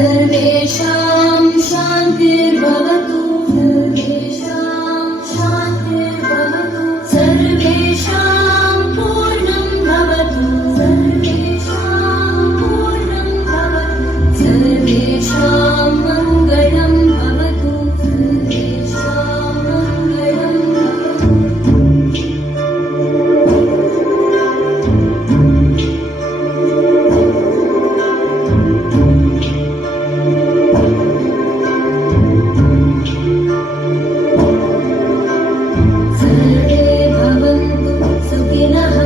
सर्वेषां शान्तिर्भवतु सर्वेषां शान्तिर्भवतु सर्वेषां पूर्णं भवतु सर्वेषां पूर्णं भवतु सर्वेषां मङ्गलं भवतु सर्वेषां मङ्गलं भवतु सर्वे भवन्तु सुखिनः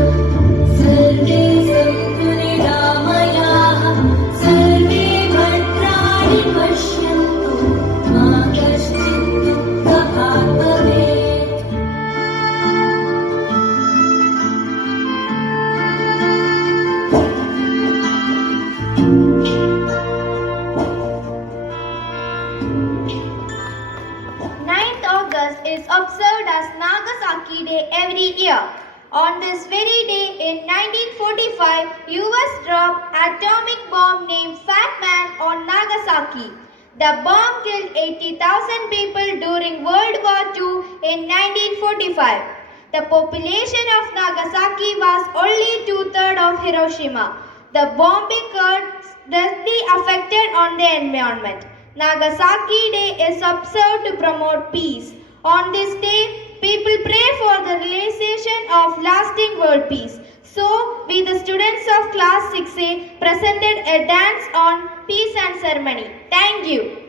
सर्वे सन्तु निरामयाः सर्वे भद्राणि पश्यन्तु मा कश्चित् दुःखभाग् भवेत् Ninth August is observed as Nagasaki Day every year. On this very day in 1945, US dropped atomic bomb named Fat Man on Nagasaki. The bomb killed 80,000 people during World War II in 1945. The population of Nagasaki was only two-thirds of Hiroshima. The bombing directly affected on the environment. Nagasaki Day is observed to promote peace. On this day, people pray for the realization of lasting world peace. So, we the students of class 6A presented a dance on peace and ceremony. Thank you.